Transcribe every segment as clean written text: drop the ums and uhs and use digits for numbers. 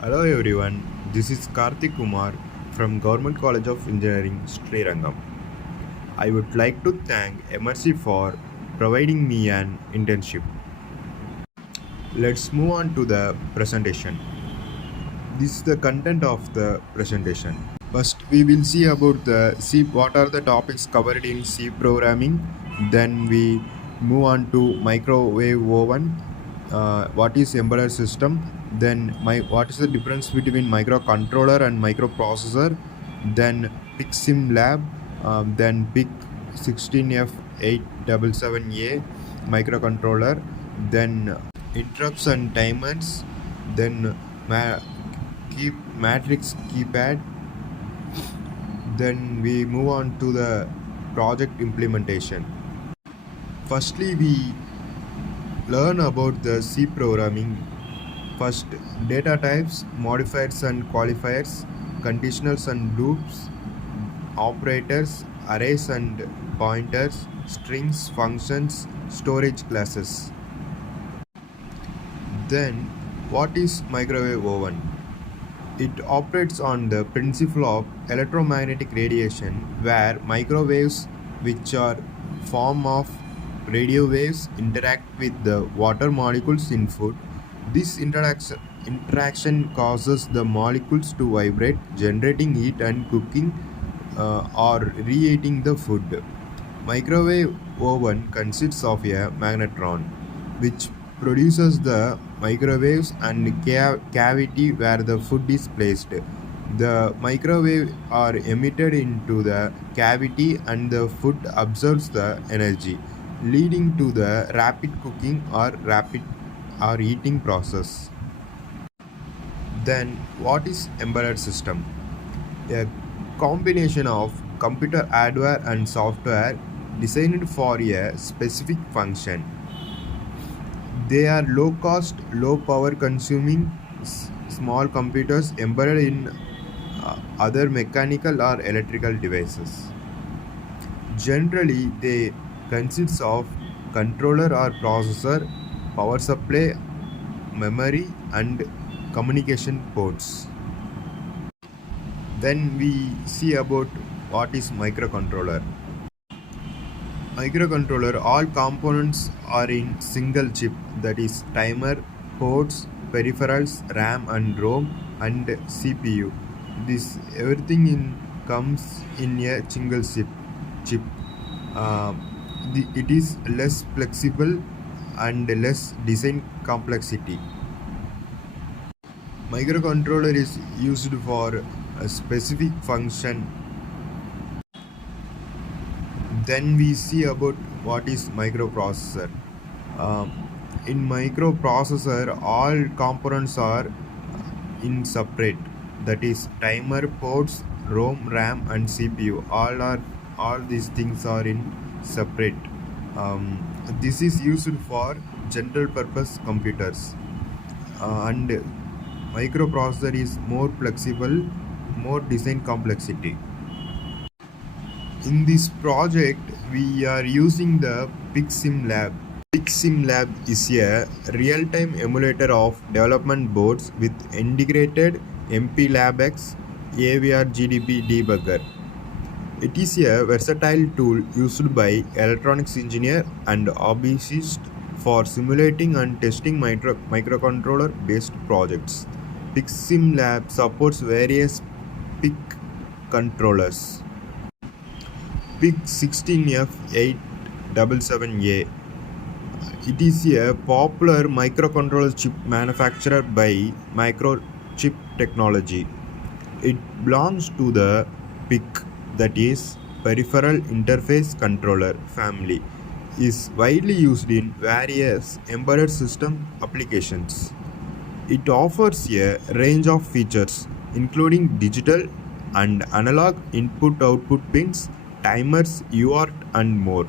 Hello everyone, this is Karthik Kumar from Government College of Engineering, Srirangam. I would like to thank Emertxe for providing me an internship. Let's move on to the presentation. This is the content of the presentation. First, we will see about the C. What are the topics covered in C programming? Then we move on to microwave oven. What is embedded system? Then what is the difference between microcontroller and microprocessor? Then PIC sim lab. Then PIC 16F877A microcontroller. Then interrupts and timers. Then keep matrix keypad. Then we move on to the project implementation. Firstly, we learn about the C programming. First, data types, modifiers and qualifiers, conditionals and loops, operators, arrays and pointers, strings, functions, storage classes. Then, what is microwave oven? It operates on the principle of electromagnetic radiation, where microwaves, which are form of radio waves, interact with the water molecules in food. This interaction causes the molecules to vibrate, generating heat and cooking or reheating the food. Microwave oven consists of a magnetron, which produces the microwaves and cavity where the food is placed. The microwave are emitted into the cavity and the food absorbs the energy, leading to the rapid cooking or eating process. Then, what is embedded system? A combination of computer hardware and software designed for a specific function. They are low cost, low power consuming small computers embedded in other mechanical or electrical devices. Generally, they consist of controller or processor, power supply, memory, and communication ports. Then we see about what is microcontroller. Microcontroller, all components are in single chip, that is timer, ports, peripherals, RAM and ROM and CPU. This everything comes in a single chip. Uh, it is less flexible and less design complexity. Microcontroller is used for a specific function. Then we see about what is microprocessor. Um, in microprocessor, all components are in separate. That is timer, ports, ROM, RAM, and CPU. All these things are in separate. Um, this is used for general purpose computers, and microprocessor is more flexible, more design complexity. In this project, we are using the PIC Lab. PIC Lab is a real-time emulator of development boards with integrated MPLABX AVR GDP debugger. It is a versatile tool used by electronics engineer and hobbyists for simulating and testing microcontroller-based projects. PIC Lab supports various PIC controllers. PIC 16F877A. It is a popular microcontroller chip manufactured by Microchip Technology. It belongs to the PIC, that is Peripheral Interface Controller family, is widely used in various embedded system applications. It offers a range of features including digital and analog input-output pins, timers, UART, and more.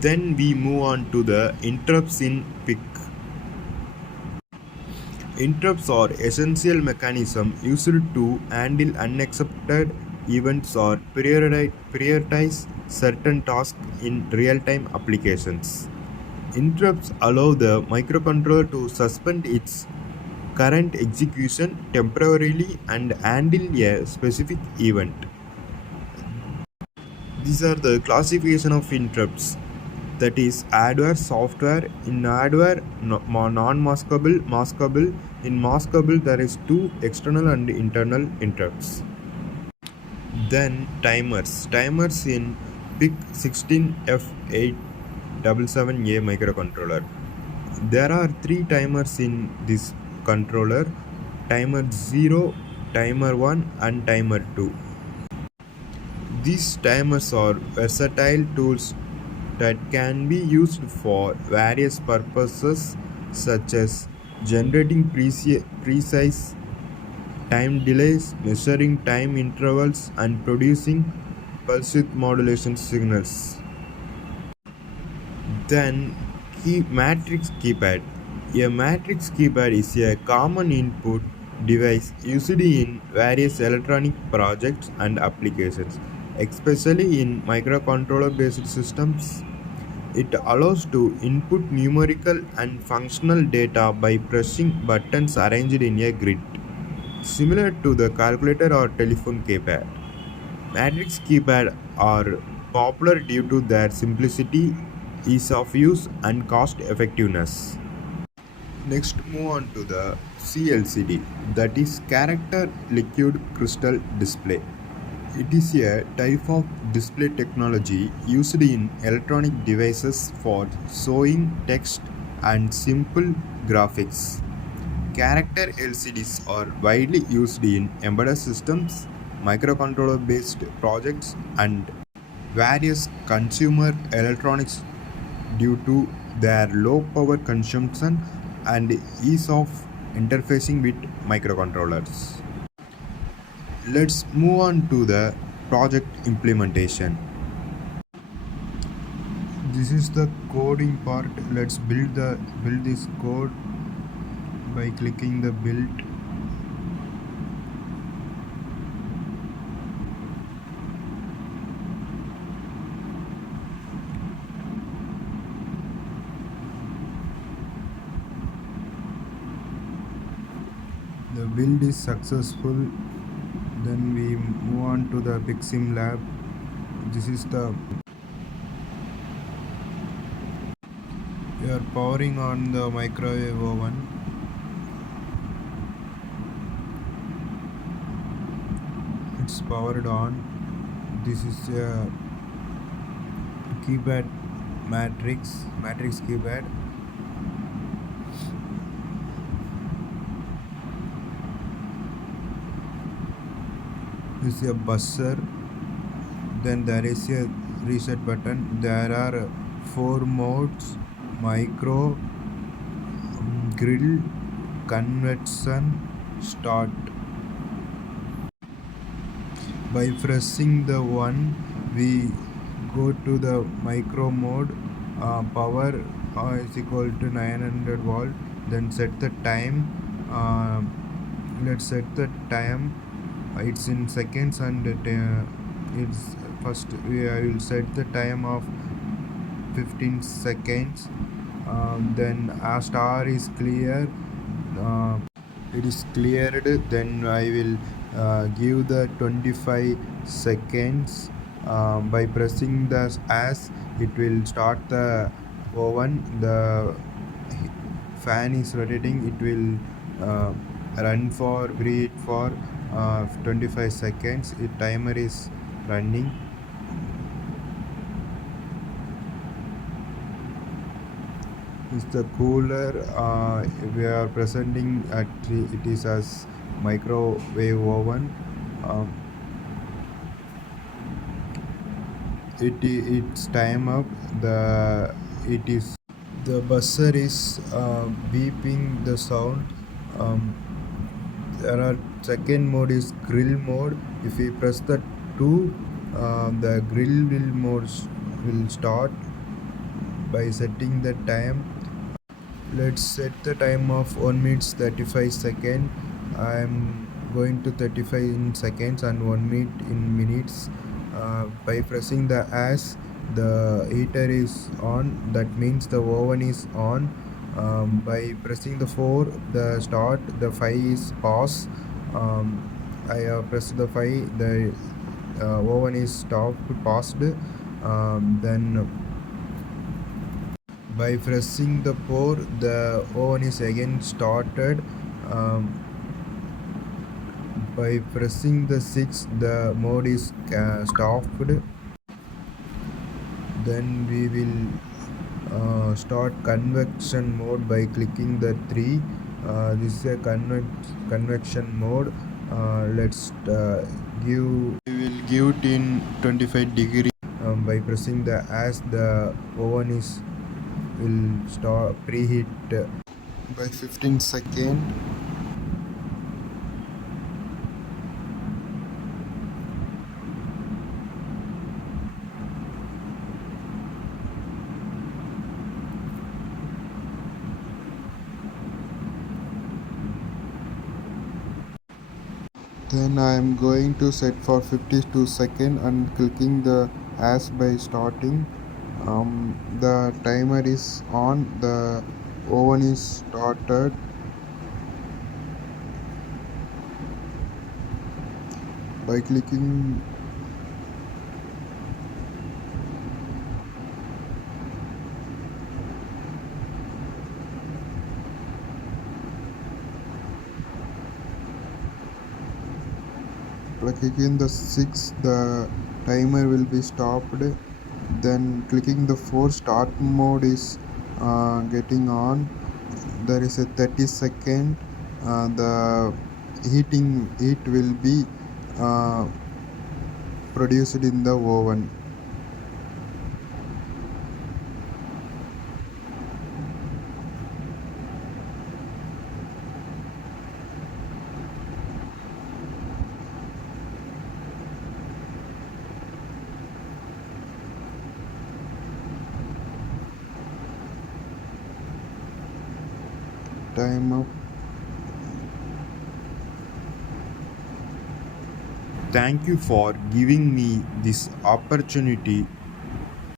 Then we move on to the interrupts in PIC. Interrupts are essential mechanism used to handle unaccepted events or prioritize certain tasks in real-time applications. Interrupts allow the microcontroller to suspend its current execution temporarily and handle a specific event. These are the classification of interrupts. That is hardware, software. In hardware, non-maskable, maskable. In maskable, there is two external and internal interrupts. Then timers. Timers in PIC 16F877A microcontroller. There are three timers in this controller: timer 0, timer 1 and timer 2. These timers are versatile tools that can be used for various purposes such as generating precise time delays, measuring time intervals, and producing pulse width modulation signals. Then, matrix keypad. A matrix keypad is a common input device used in various electronic projects and applications, especially in microcontroller based systems. It allows to input numerical and functional data by pressing buttons arranged in a grid, similar to the calculator or telephone keypad. Matrix keypad are popular due to their simplicity, ease of use, and cost effectiveness. Next, move on to the CLCD, that is Character Liquid Crystal Display. It is a type of display technology used in electronic devices for showing text and simple graphics. Character LCDs are widely used in embedded systems, microcontroller based projects, and various consumer electronics due to their low power consumption and ease of interfacing with microcontrollers. Let's move on to the project implementation. This is the coding part. Let's build this code by clicking the build. The build is successful. Then we move on to the Pixim lab. This is the we are powering on the microwave oven. It's powered on. This is a keypad matrix keypad. This is a buzzer. Then there is a reset button. There are four modes: micro, grill, convection, start. By pressing the 1, we go to the micro mode. Power is equal to 900 volt. Then set the time. Let's set the time. It's in seconds, and it's first I will set the time of 15 seconds. Then a star is clear. It is cleared. Then I will give the 25 seconds. By pressing the as, it will start the oven. The fan is rotating. It will breathe for 25 seconds. The timer is running. Is the cooler. We are presenting at it is as microwave oven. It's time up. The buzzer is beeping the sound. There are second mode is grill mode. If we press the 2, the grill will start by setting the time. Let's set the time of 1 minute 35 seconds. I am going to 35 in seconds and 1 minute in minutes. By pressing the as, The heater is on, that means the oven is on. By pressing the 4 the start, the 5 is pause. I pressed the 5, the oven is stopped, paused. Then by pressing the 4 the oven is again started. um, by pressing the 6 the mode is stopped. Then we will start convection mode by clicking the 3. This is a convection mode. Let's give, we will give it in 25 degree. By pressing the as the oven is will start preheat by 15 second. Then I am going to set for 52 second and clicking the as by starting. The timer is on, the oven is started. By clicking the 6 the timer will be stopped. Then clicking the 4 start mode is getting on. There is a 30 second. The heat will be uh, produced in the oven. Time up. Thank you for giving me this opportunity